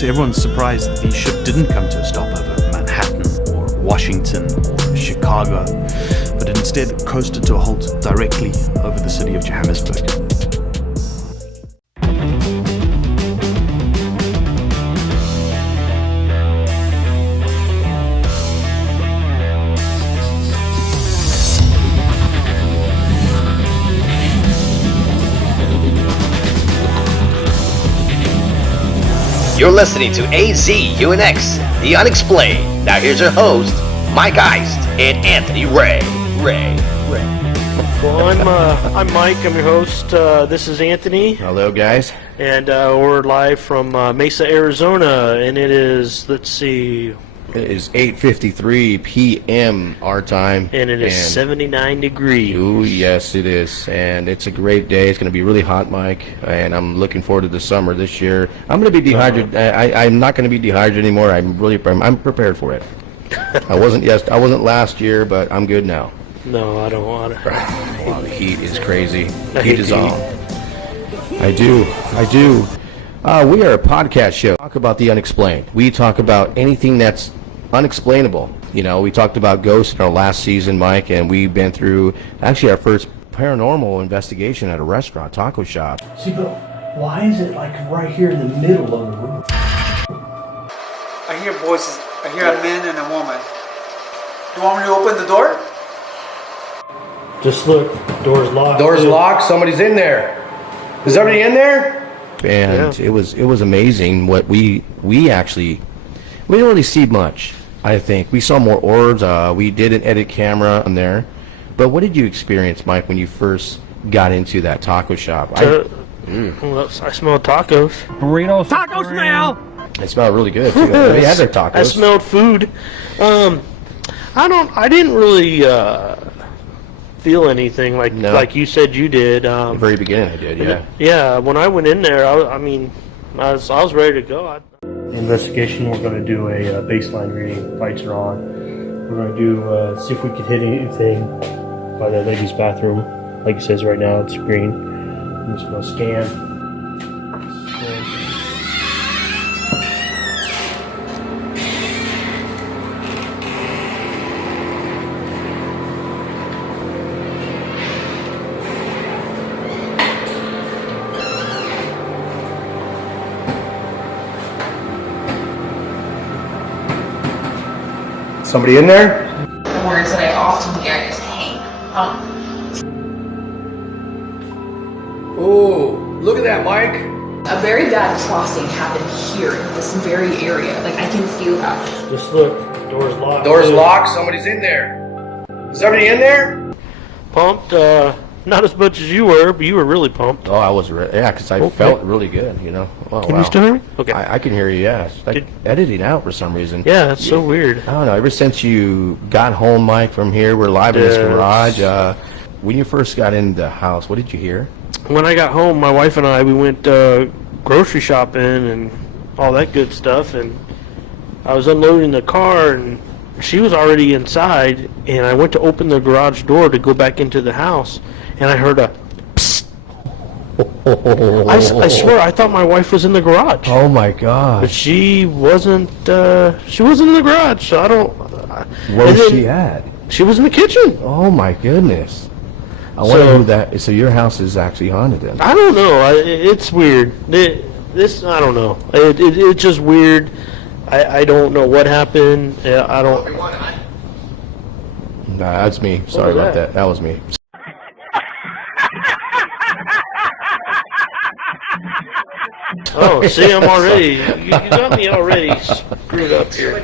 to everyone's surprise, the ship didn't come to a stop over Manhattan or Washington or Chicago, but it instead coasted to a halt directly over the city of Johannesburg. You're listening to AZUNX, The Unexplained. Now here's your host, Mike Geist and Anthony Ray. Well, I'm Mike. I'm your host. This is Anthony. Hello, guys. And we're live from Mesa, Arizona, and it is, let's see. It is 8:53 p.m. our time. And it is 79 degrees. Ooh, yes, it is. And it's a great day. It's going to be really hot, Mike. And I'm looking forward to the summer this year. I'm going to be dehydrated. I'm not going to be dehydrated anymore. I'm prepared for it. I wasn't last year, but I'm good now. No, I don't want to. Wow, the heat is crazy. Heat is on. I do. We are a podcast show. We talk about the unexplained. We talk about anything that's unexplainable. You know, we talked about ghosts in our last season, Mike, and we've been through actually our first paranormal investigation at a restaurant, taco shop. See, but why is it like right here in the middle of the room? I hear voices. I hear a man and a woman. Do you want me to open the door? Just look. Door's locked. Door's locked. Somebody's in there. Is everybody in there? And yeah. It was amazing what we didn't really see much. I think we saw more orbs. We did an edit camera on there, but what did you experience, Mike, when you first got into that taco shop? Well, I smelled tacos. Burritos. Taco smell. It smelled really good too. They had their tacos. I smelled food. I didn't really feel anything like you said you did. At the very beginning, I did. Yeah. Yeah. When I went in there, I was ready to go. Investigation. We're going to do a baseline reading. Lights are on. We're going to do see if we can hit anything by that lady's bathroom. Like it says right now, it's green. I'm just going to scan. Somebody in there? The words that I often get is Hank Pump. Oh, look at that, Mike. A very bad crossing happened here in this very area. Like, I can feel that. Just look. Door's locked. Door's locked. Somebody's in there. Is everybody in there? Pumped. Not as much as you were, but you were really pumped. Oh, I was, because I felt really good, you know. Oh, can you still hear me? Okay. I can hear you, yes. Like editing out for some reason. Yeah, that's so weird. I don't know. Ever since you got home, Mike, from here, we're live in this garage. When you first got into the house, what did you hear? When I got home, my wife and I, we went grocery shopping and all that good stuff, and I was unloading the car, and she was already inside, and I went to open the garage door to go back into the house, and I heard a psst. I swear, I thought my wife was in the garage. Oh my God! But she wasn't. She wasn't in the garage. So I don't. Where was she at? She was in the kitchen. Oh my goodness! I wonder who that. So your house is actually haunted then? I don't know. It's weird. I don't know. It's just weird. I don't know what happened. I don't. Nah, that's me. Sorry about that. That was me. Oh, see, I'm already. You got me already screwed up here.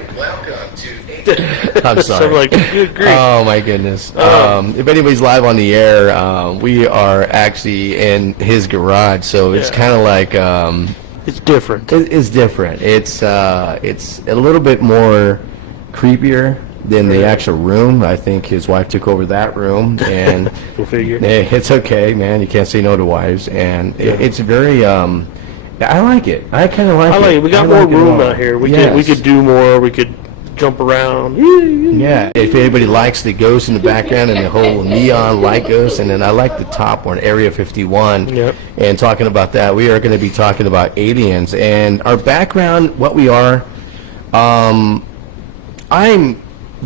I'm sorry. So I'm like, good grief. Oh my goodness. If anybody's live on the air, we are actually in his garage, so it's kind of like it's different. It's different. It's a little bit more creepier than the actual room. I think his wife took over that room, and we'll figure. It's okay, man. You can't say no to wives, and it's very. I like it. I kind of like it. I like it. We got more room out here. We could do more. We could jump around. Yeah, if anybody likes the ghost in the background and the whole neon light ghost, and then I like the top one, Area 51. Yep. And talking about that, we are going to be talking about aliens and our background, what we are. I'm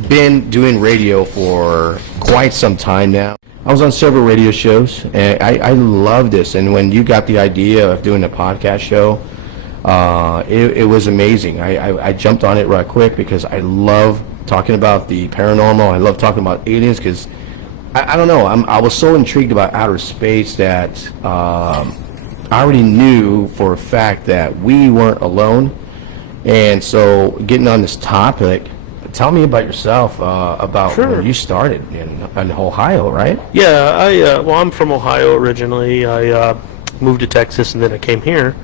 been doing radio for quite some time now. I was on several radio shows, and I love this. And when you got the idea of doing a podcast show, it was amazing. I jumped on it right quick because I love talking about the paranormal. I love talking about aliens because I don't know. I was so intrigued about outer space that I already knew for a fact that we weren't alone. And so getting on this topic, tell me about yourself, about Sure. when you started in Ohio, right? Yeah, I'm from Ohio originally. I moved to Texas and then I came here.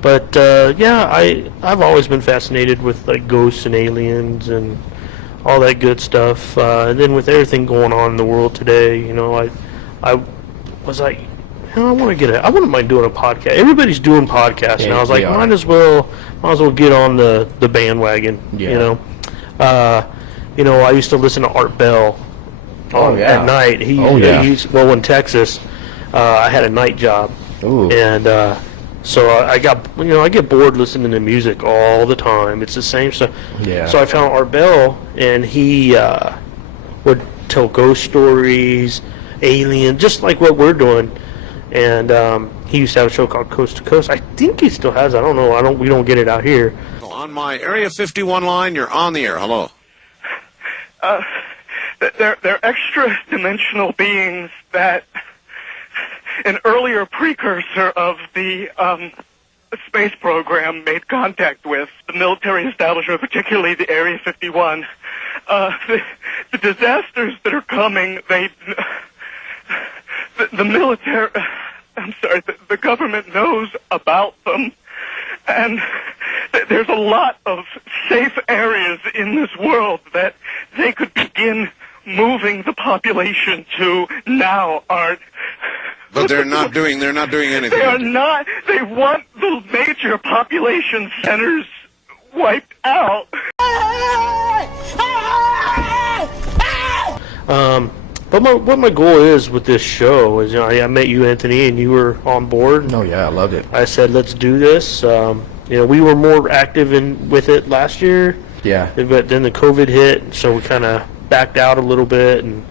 But I've always been fascinated with like ghosts and aliens and all that good stuff. And then with everything going on in the world today, you know, I was like, you know, I wouldn't mind doing a podcast. Everybody's doing podcasts, and I was like, might as well get on the bandwagon. Yeah. You know, I used to listen to Art Bell at night. He's in Texas. I had a night job. Ooh. And so I get bored listening to music all the time. It's the same stuff. Yeah. So I found Art Bell, and he would tell ghost stories, alien, just like what we're doing. And he used to have a show called Coast to Coast. I think he still has it. I don't know. We don't get it out here. On my Area 51 line, you're on the air. Hello. They're extra-dimensional beings that an earlier precursor of the space program made contact with, the military establishment, particularly the Area 51. The disasters that are coming, the military, the government knows about them, and there's a lot of safe areas in this world that they could begin moving the population to now, Art. But they're not doing anything. They are not. They want the major population centers wiped out. But what my goal is with this show is, you know, I met you, Anthony, and you were on board. Oh yeah, I loved it. I said, let's do this. You know, we were more active with it last year. Yeah. But then the COVID hit, so we kind of backed out a little bit, and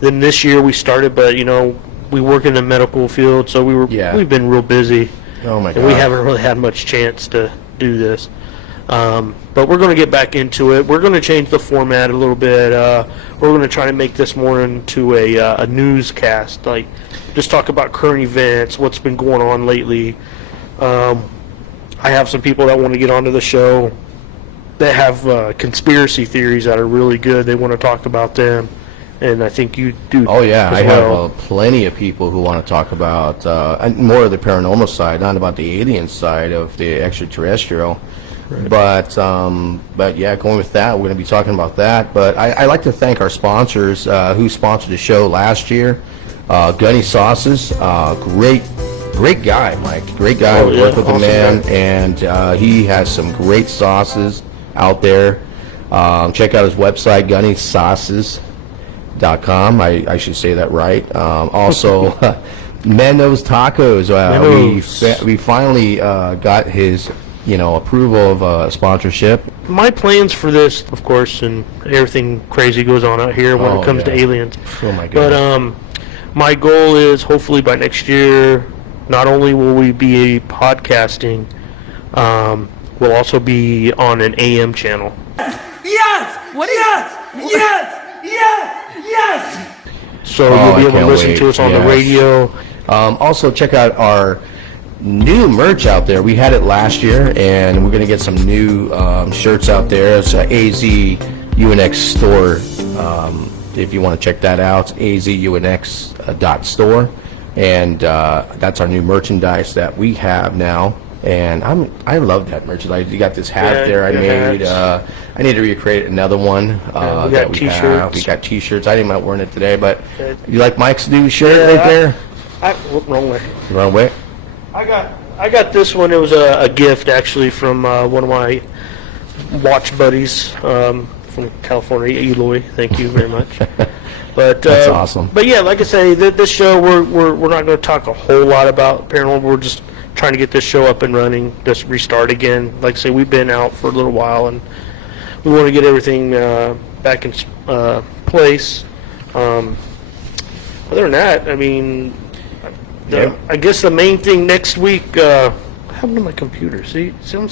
then this year we started. But you know, we work in the medical field, so we've been real busy. Oh my God. And we haven't really had much chance to do this. But we're going to get back into it. We're going to change the format a little bit. We're going to try to make this more into a newscast, like just talk about current events, what's been going on lately. I have some people that want to get onto the show that have conspiracy theories that are really good. They want to talk about them, and I think you do. Oh yeah, I well. have plenty of people who want to talk about more of the paranormal side, not about the alien side of the extraterrestrial. Right. But yeah, going with that, we're going to be talking about that. But I like to thank our sponsors who sponsored the show last year. Gunny Sauces, great guy, Mike. Great guy. We work with the man, and he has some great sauces out there. Check out his website, GunnySauces.com. I should say that right. Also, Mendo's Tacos. We finally got his approval of sponsorship. My plans for this, of course, and everything crazy goes on out here when it comes to aliens. Oh my goodness. But my goal is hopefully by next year, not only will we be podcasting, we'll also be on an AM channel. Yes! What yes! Yes! Yes! Yes! So you'll be able to listen to us on the radio. Also, check out our new merch out there. We had it last year, and we're going to get some new shirts out there. It's AZ UNX store. If you want to check that out, azunx.store. And that's our new merchandise that we have now. And I love that merchandise. You got this hat there I made. I need to recreate another one that we have. We got T-shirts. I didn't mind wearing it today, but you like Mike's new shirt right there? Wrong way. Wrong way? I got this one. It was a gift actually from one of my watch buddies. from California, Eloy. Thank you very much. But That's awesome. But yeah, like I say, this show we're not going to talk a whole lot about paranormal. We're just trying to get this show up and running, just restart again. Like I say, we've been out for a little while, and we want to get everything back in place. Other than that, I mean, I guess the main thing next week. What happened to my computer? See what I'm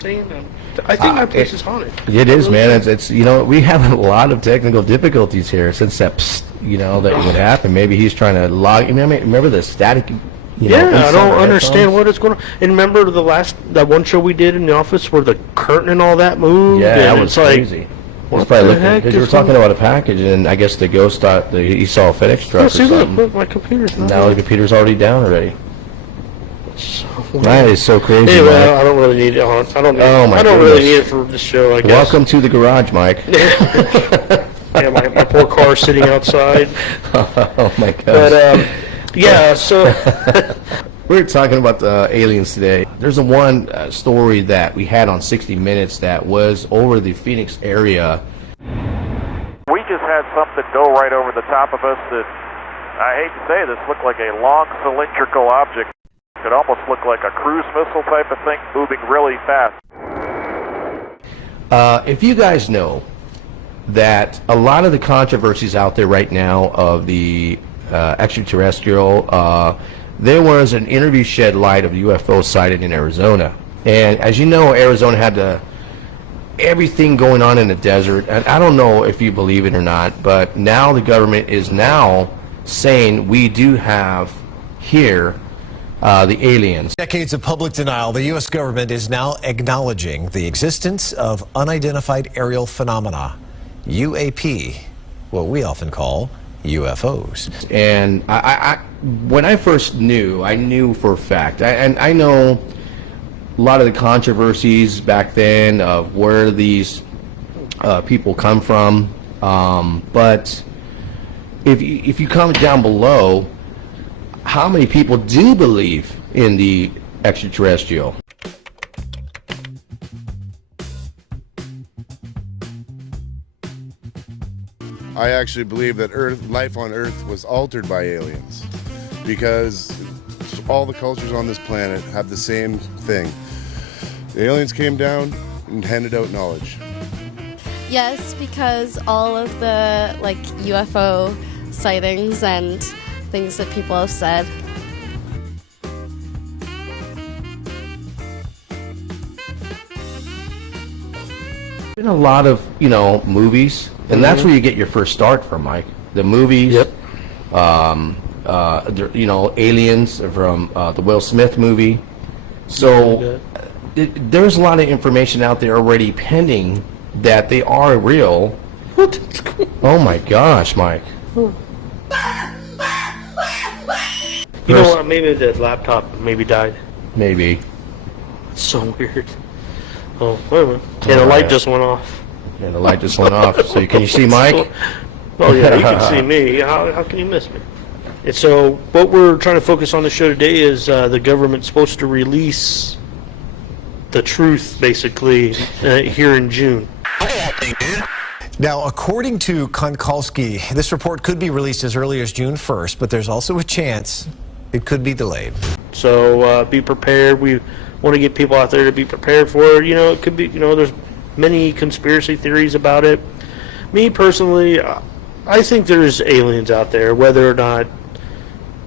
saying? I think my place is haunted. It is, man. It's we have a lot of technical difficulties here since that that would happen. Maybe he's trying to log. Remember the static? I don't understand what is going on. And remember that one show we did in the office where the curtain and all that moved? Yeah, that was like, crazy. He's probably looking because you were talking about a package, and I guess the ghost thought he saw a FedEx truck or something. Look, my computer's not. Now the computer's already down already. That is so crazy. Anyway, I don't really need it on. I don't really need it for this show, I guess. Welcome to the garage, Mike. Yeah, my poor car's sitting outside. Oh my god. But yeah, so we're talking about the aliens today. There's one story that we had on 60 Minutes that was over the Phoenix area. We just had something go right over the top of us that, I hate to say this, looked like a long cylindrical object. It almost looked like a cruise missile type of thing moving really fast. If you guys know that a lot of the controversies out there right now of the extraterrestrial, there was an interview shed light of UFO sighted in Arizona. And as you know, Arizona had everything going on in the desert. And I don't know if you believe it or not, but now the government is now saying we do have here the aliens. Decades of public denial, the U.S. government is now acknowledging the existence of unidentified aerial phenomena, UAP, what we often call UFOs. And I when I first knew, I knew for a fact, and I know a lot of the controversies back then of where these people come from, but if you comment down below, how many people do believe in the extraterrestrial? I actually believe that life on Earth was altered by aliens because all the cultures on this planet have the same thing. The aliens came down and handed out knowledge. Yes, because all of the UFO sightings and things that people have said. Been a lot of movies, and that's where you get your first start from, Mike. The movies. Yep. Aliens from the Will Smith movie. So there's a lot of information out there already pending that they are real. What? Oh my gosh, Mike. You know what? Maybe the laptop died. Maybe. It's so weird. Oh, wait a minute. And the light just went off. Yeah, the light just went off. So can you see Mike? Oh yeah, you can see me. How can you miss me? And so what we're trying to focus on the show today is the government's supposed to release the truth, basically, here in June. Now, according to Konkalski, this report could be released as early as June 1st, but there's also a chance it could be delayed. So be prepared. We want to get people out there to be prepared for it. It could be, there's many conspiracy theories about it. Me personally, I think there's aliens out there, whether or not,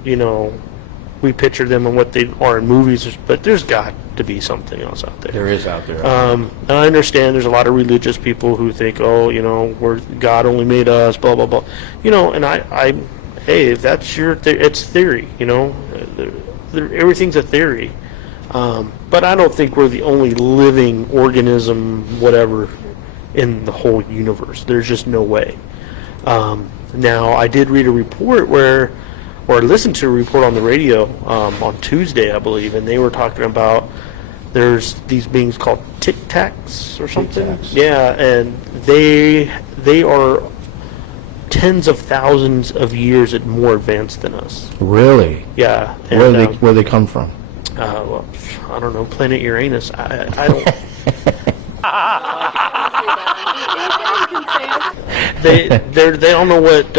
we picture them and what they are in movies, but there's got to be something else out there. There is out there. And I understand there's a lot of religious people who think, God only made us, blah, blah, blah. And hey, if that's your it's theory, everything's a theory. But I don't think we're the only living organism, whatever, in the whole universe. There's just no way. Now, I did read a report or listened to a report on the radio on Tuesday, I believe, and they were talking about there's these beings called Tic Tacs or something. Tic-tacs. Yeah, and they are tens of thousands of years more advanced than us. Really? Yeah. And, where they come from? Well, I don't know, planet Uranus. I don't. they don't know what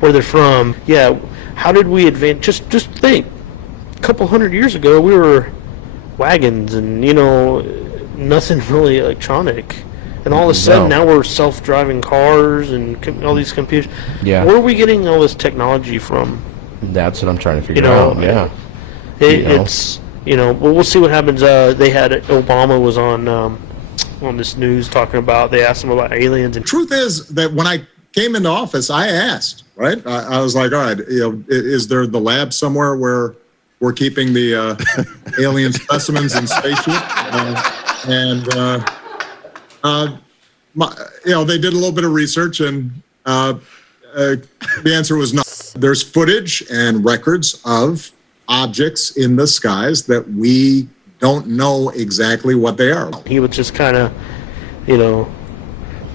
where they're from. Yeah, how did we advance? Just think, a couple hundred years ago we were wagons and nothing really electronic, and all of a sudden now we're self-driving cars and all these computers. Yeah. Where are we getting all this technology from? That's what I'm trying to figure out. Yeah. It's well, we'll see what happens. They had Obama was on this news talking about. They asked him about aliens. And truth is that when I came into office, I asked. Right, I was like, all right, is there the lab somewhere where we're keeping the alien specimens in spaceship? They did a little bit of research, and the answer was no. There's footage and records of objects in the skies that we don't know exactly what they are. He was just kind of,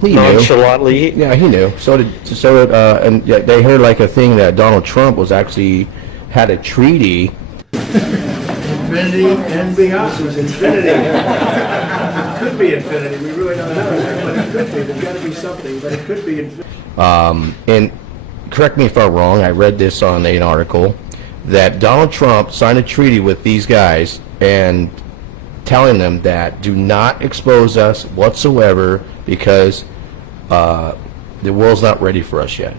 nonchalantly. Yeah, he knew. So did and they heard like a thing that Donald Trump was actually had a treaty. Infinity and beyond. Infinity. It could be infinity. We really don't know, but it could be. There's got to be something, but it could be infinity. And correct me if I'm wrong. I read this on an article that Donald Trump signed a treaty with these guys and telling them that do not expose us whatsoever because the world's not ready for us yet.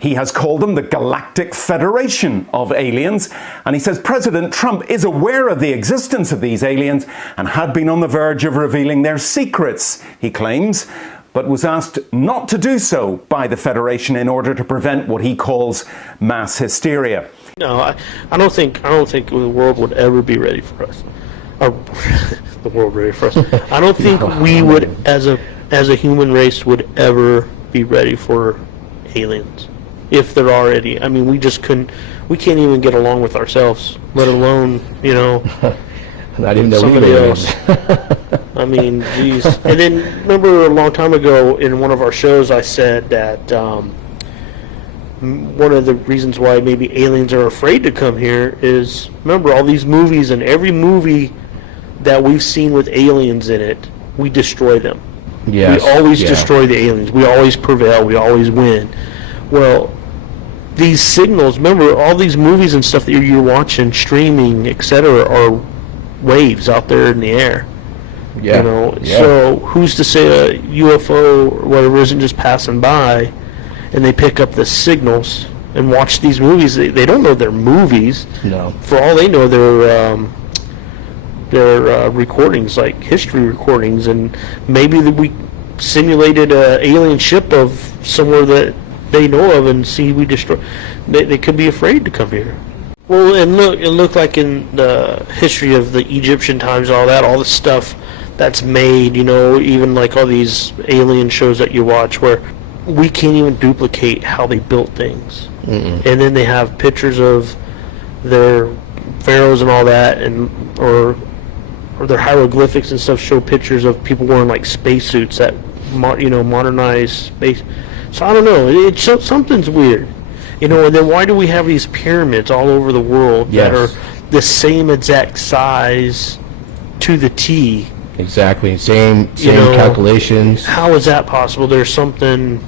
He has called them the Galactic Federation of Aliens, and he says President Trump is aware of the existence of these aliens and had been on the verge of revealing their secrets, he claims, but was asked not to do so by the Federation in order to prevent what he calls mass hysteria. No, I don't think the world would ever be ready for us. Or the world ready for us. I don't think we would, as a human race, would ever be ready for aliens. If there are any, I mean, we just couldn't. We can't even get along with ourselves, let alone not even somebody else. I mean, geez. And then remember a long time ago in one of our shows, I said that one of the reasons why maybe aliens are afraid to come here is, remember, all these movies, and every movie that we've seen with aliens in it, we destroy them. Yes. We always destroy the aliens. We always prevail. We always win. Well, these signals, remember, all these movies and stuff that you're watching, streaming, etc., are waves out there in the air. Yeah. So who's to say a UFO or whatever isn't just passing by, and they pick up the signals and watch these movies? They don't know they're movies. No. For all they know, they're recordings, like history recordings, and maybe we simulated an alien ship of somewhere that they know of, and see we destroy. They could be afraid to come here. Well, and it looked like in the history of the Egyptian times, all the stuff that's made, even like all these alien shows that you watch, where we can't even duplicate how they built things. Mm-mm. And then they have pictures of their pharaohs and all that, or their hieroglyphics and stuff show pictures of people wearing like spacesuits that modernized space. So I don't know. Something's weird, and then why do we have these pyramids all over the world that are the same exact size to the T? Exactly, same calculations. How is that possible? There's something,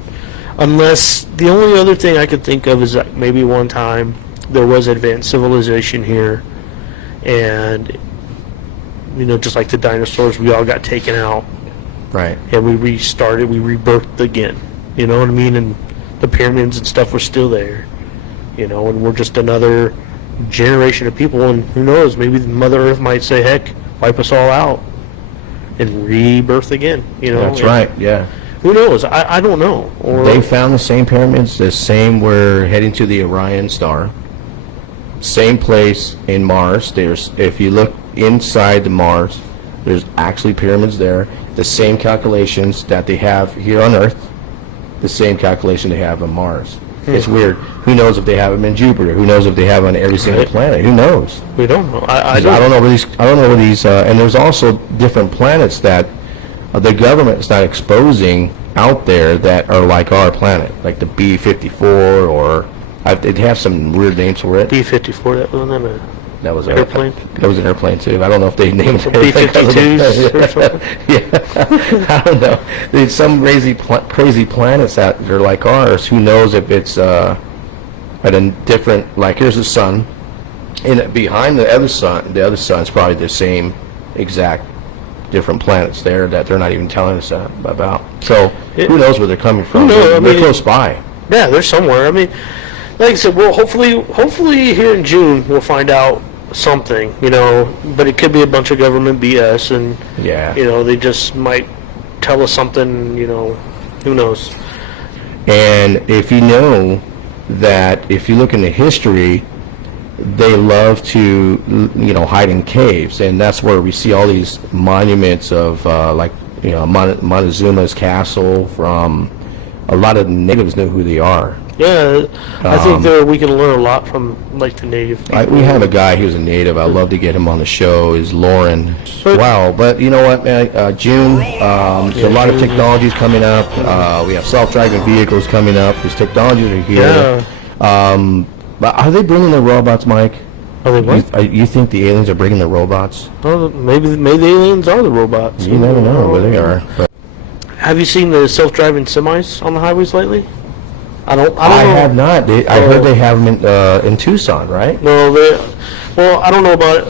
unless the only other thing I could think of is that maybe one time there was advanced civilization here, and just like the dinosaurs, we all got taken out, right? And we restarted, we rebirthed again. You know what I mean? And the pyramids and stuff were still there, and we're just another generation of people, and who knows, maybe Mother Earth might say, heck, wipe us all out and rebirth again, That's right, yeah. Who knows? I don't know. Or they found the same pyramids, the same, we're heading to the Orion star. Same place in Mars. If you look inside the Mars, there's actually pyramids there. The same calculations that they have here on Earth, the same calculation they have on Mars. It's weird. Who knows if they have them in Jupiter? Who knows if they have on every single planet? Who knows? We don't know. I don't know where these. I don't know where these. And there's also different planets that the government is not exposing out there that are like our planet, like the B-54, or they have some weird names for it. B-54. That wasn't That was Airplane? That was an airplane too. I don't know if they named it B-52s or something? Yeah, I don't know. There's some crazy planets that are like ours. Who knows if it's at a different, like here's the sun, and behind the other sun's probably the same exact different planets there that they're not even telling us about. So who knows where they're coming from? They're close by. Yeah, they're somewhere. I mean, like I said, well, hopefully here in June we'll find out something, you know, but it could be a bunch of government BS, and you know, they just might tell us something, you know, who knows. And if you know that if you look into history, they love to, you know, hide in caves, and that's where we see all these monuments of like, you know, Montezuma's castle. From a lot of the natives know who they are. Yeah, I think we can learn a lot from like the native people. We have a guy who's a native. I'd love to get him on the show. Is Lauren? Wow, but you know what, man? June. There's a lot of technologies coming up. We have self-driving vehicles coming up. These technologies are here. But are they bringing the robots, Mike? Are they what? You think the aliens are bringing the robots? Oh, maybe the aliens are the robots. You never know where they are. But have you seen the self-driving semis on the highways lately? I don't know. Have not. I heard they have them in Tucson, right? Well, I don't know about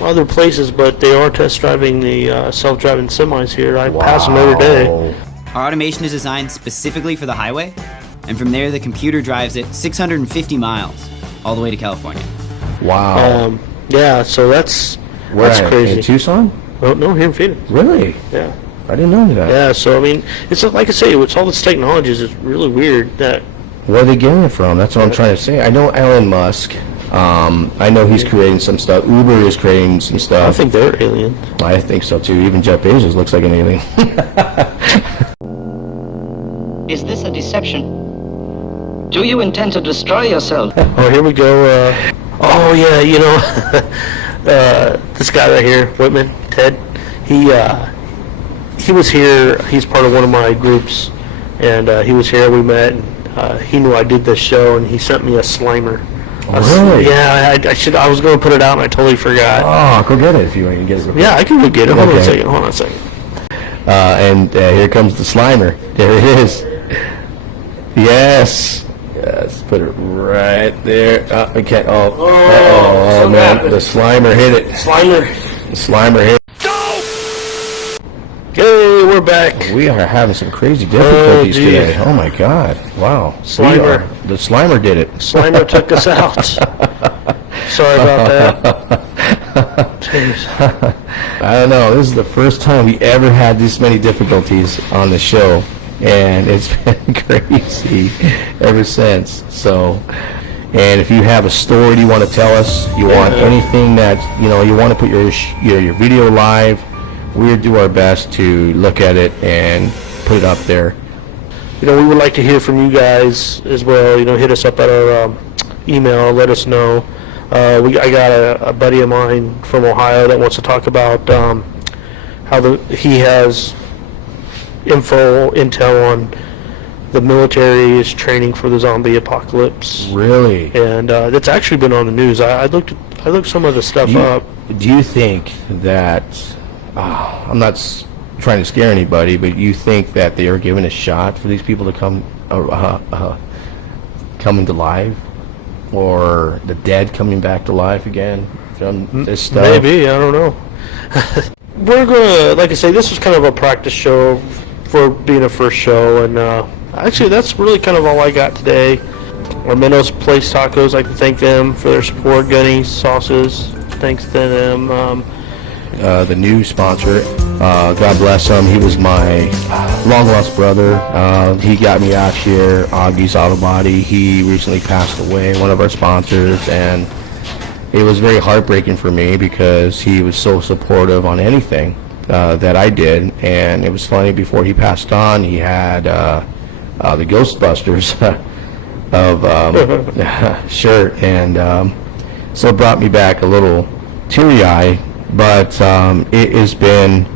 other places, but they are test driving the self-driving semis here. I pass them every day. Our automation is designed specifically for the highway, and from there the computer drives it 650 miles all the way to California. Wow. Yeah, so that's crazy. In Tucson? Oh, no, here in Phoenix. Really? Yeah. I didn't know that. Yeah, so I mean, it's like I say, it's all this technology is really weird. That where are they getting it from? That's what I'm trying to say. I know Elon Musk. I know he's creating some stuff. Uber is creating some stuff. I think they're aliens. I think so too. Even Jeff Bezos looks like an alien. Is this a deception? Do you intend to destroy yourself? Oh, here we go. Oh yeah, you know, this guy right here, Whitman, Ted. He was here. He's part of one of my groups, and he was here. We met. And, he knew I did this show, and he sent me a Slimer. Really? Yeah, I was going to put it out, and I totally forgot. Oh, go get it if you want to get it. Yeah, I can go get it. Hold on a second. And here comes the Slimer. There it is. Yes. Yes. Put it right there. We can't. Oh man, the Slimer hit it. The Slimer hit it. Hey, we're back. We are having some crazy difficulties today. Oh my God! Wow. Slimer. The Slimer did it. Slimer took us out. Sorry about that. Jeez. I don't know. This is the first time we ever had this many difficulties on the show, and it's been crazy ever since. So, and if you have a story you want to tell us, you want anything that you want to put your video live, we'll do our best to look at it and put it up there. We would like to hear from you guys as well. Hit us up at our email. Let us know. I got a buddy of mine from Ohio that wants to talk about how he has intel on the military is training for the zombie apocalypse. Really? And it's actually been on the news. I looked some of the stuff up. Do you think that? I'm not trying to scare anybody, but you think that they are giving a shot for these people to come into life, or the dead coming back to life again from this stuff? Maybe, I don't know. We're gonna, like I say, this was kind of a practice show for being a first show, and actually that's really kind of all I got today. Our Minnows Place Tacos, I can thank them for their support. Gunny's Sauces, thanks to them. The new sponsor, God bless him, he was my long-lost brother. He got me out here, Augie's Auto Body. He recently passed away, one of our sponsors, and it was very heartbreaking for me because he was so supportive on anything that I did. And it was funny, before he passed on, he had the Ghostbusters of shirt, and so it brought me back a little teary-eyed. But it has been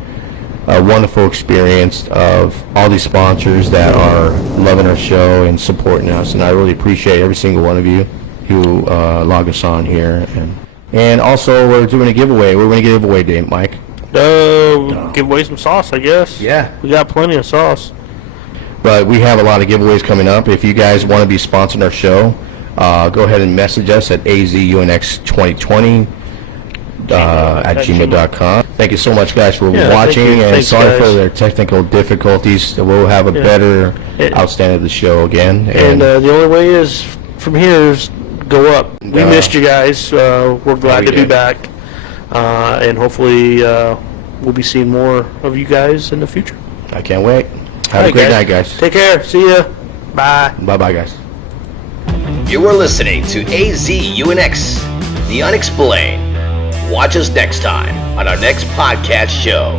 a wonderful experience of all these sponsors that are loving our show and supporting us, and I really appreciate every single one of you who log us on here. And And also, we're doing a giveaway. We're going to give away, Dave, Mike. Give away some sauce, I guess. Yeah. We got plenty of sauce. But we have a lot of giveaways coming up. If you guys want to be sponsoring our show, go ahead and message us at azunx2020 at gmail.com. Thank you so much, guys, for watching. And Thanks, sorry guys. for the technical difficulties. We'll have a better outstanding of the show again. And the only way is from here is go up. We missed you guys. We're glad to be back. And hopefully we'll be seeing more of you guys in the future. I can't wait. Have a great night, guys. Take care. See ya. Bye. Bye-bye, guys. You are listening to AZUNX, The Unexplained. Watch us next time on our next podcast show.